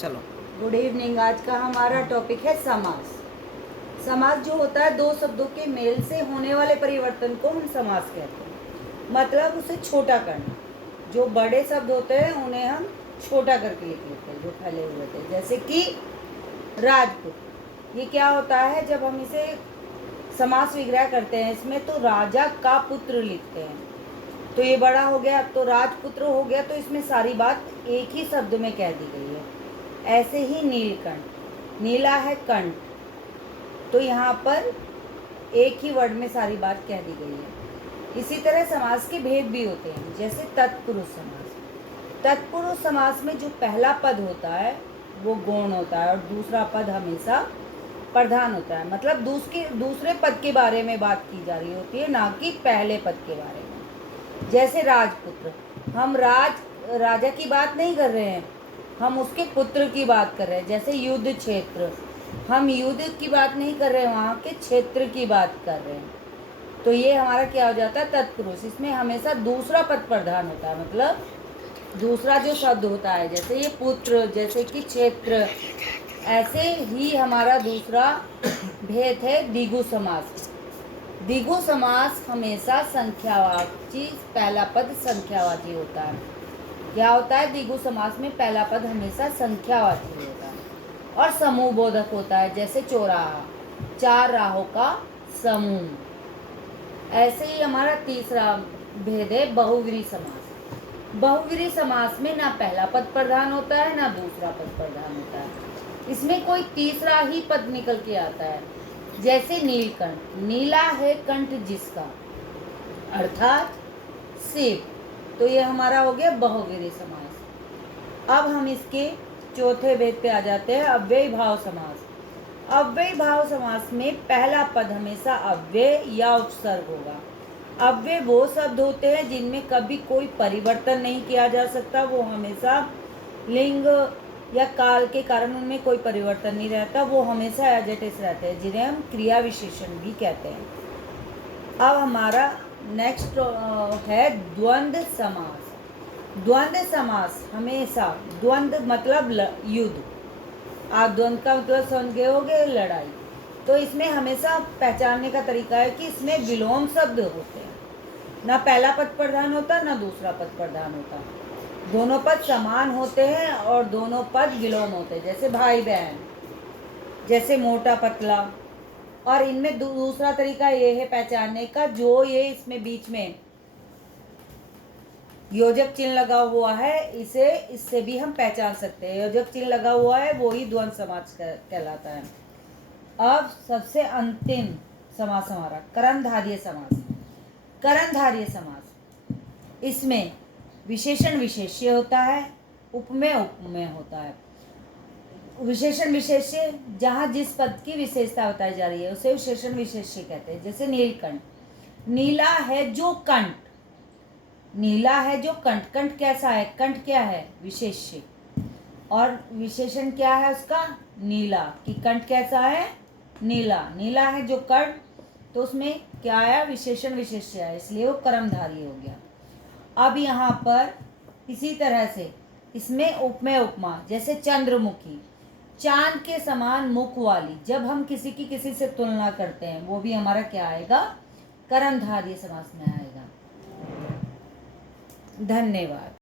चलो। Good evening. आज का हमारा टॉपिक है समास। समास जो होता है दो शब्दों के मेल से होने वाले परिवर्तन को हम समास कहते हैं। मतलब उसे छोटा करना। जो बड़े शब्द होते हैं उन्हें हम छोटा करके लिख लेते हैं, जो फैले हुए थे। जैसे कि राजपुत्र, ये क्या होता है जब हम इसे समास विग्रह करते हैं इसमें, तो राजा का पुत्र लिखते हैं तो ये बड़ा हो गया, तो राजपुत्र हो गया, तो इसमें सारी बात एक ही शब्द में कह दी गई है। ऐसे ही नीलकंठ, नीला है कंठ, तो यहाँ पर एक ही वर्ड में सारी बात कह दी गई है। इसी तरह समास के भेद भी होते हैं। जैसे तत्पुरुष समास, तत्पुरुष समास में जो पहला पद होता है वो गौण होता है और दूसरा पद हमेशा प्रधान होता है। मतलब दूसरे पद के बारे में बात की जा रही होती है, ना कि पहले पद के बारे में। जैसे राजपुत्र, हम राजा की बात नहीं कर रहे हैं, हम उसके पुत्र की बात कर रहे हैं। जैसे युद्ध क्षेत्र, हम युद्ध की बात नहीं कर रहे हैं, वहाँ के क्षेत्र की बात कर रहे हैं। तो ये हमारा क्या हो जाता है, तत्पुरुष। इसमें हमेशा दूसरा पद प्रधान होता है, मतलब दूसरा जो शब्द होता है। जैसे ये पुत्र, जैसे कि क्षेत्र। ऐसे ही हमारा दूसरा भेद है द्विगु समास। द्विगु समास हमेशा संख्यावाची, पहला पद संख्यावाची होता है। क्या होता है, द्विगु समास में पहला पद हमेशा संख्यावाची होता है और समूह बोधक होता है। जैसे चौराहा, चार राहों का समूह। ऐसे ही हमारा तीसरा भेद है बहुव्रीहि समास। बहुव्रीहि समास में ना पहला पद प्रधान होता है ना दूसरा पद प्रधान होता है, इसमें कोई तीसरा ही पद निकल के आता है। जैसे नीलकंठ, नीला है कंठ जिसका, अर्थात शिव। तो ये हमारा हो गया बहुव्रीहि समास। अब हम इसके चौथे भेद पे आ जाते हैं, अव्ययी भाव समास। अव्ययी भाव समास में पहला पद हमेशा अव्यय या उपसर्ग होगा। अव्यय वो शब्द होते हैं जिनमें कभी कोई परिवर्तन नहीं किया जा सकता, वो हमेशा लिंग या काल के कारण उनमें कोई परिवर्तन नहीं रहता, वो हमेशा एज इट इज रहते हैं, जिन्हें हम क्रिया विशेषण भी कहते हैं। अब हमारा नेक्स्ट है द्वंद्व समास। द्वंद्व समास हमेशा, द्वंद्व मतलब युद्ध, आप द्वंद्व का मतलब समझ गए होगे, लड़ाई। तो इसमें हमेशा पहचानने का तरीका है कि इसमें विलोम शब्द होते हैं, ना पहला पद प्रधान होता ना दूसरा पद प्रधान होता, दोनों पद समान होते हैं और दोनों पद विलोम होते हैं। जैसे भाई बहन, जैसे मोटा पतला। और इनमें दूसरा तरीका ये है पहचानने का, जो ये इसमें बीच में योजक चिन्ह लगा हुआ है, इससे भी हम पहचान सकते हैं। योजक चिन्ह लगा हुआ है वो ही द्वंद्व समास कहलाता है। अब सबसे अंतिम समास हमारा कर्णधारीय समास। कर्णधारीय समास, इसमें विशेषण विशेष्य होता है, उपमेय उपमेय होता है। विशेषण विशेष्य, जहाँ जिस पद की विशेषता बताई जा रही है उसे विशेषण विशेष्य कहते हैं। जैसे नीलकंठ, नीला है जो कंठ, नीला है जो कंठ। कंठ कैसा है, कंठ क्या है, विशेष्य, और विशेषण क्या है उसका, नीला। कि कंठ कैसा है, नीला। नीला है जो कंठ, तो उसमें क्या आया, विशेषण विशेष्य है, इसलिए वो कर्मधारी हो गया। अब यहाँ पर इसी तरह से इसमें उपमेय उपमा, जैसे चंद्रमुखी, चांद के समान मुख वाली। जब हम किसी की किसी से तुलना करते हैं वो भी हमारा क्या आएगा, कर्मधारय समास में आएगा। धन्यवाद।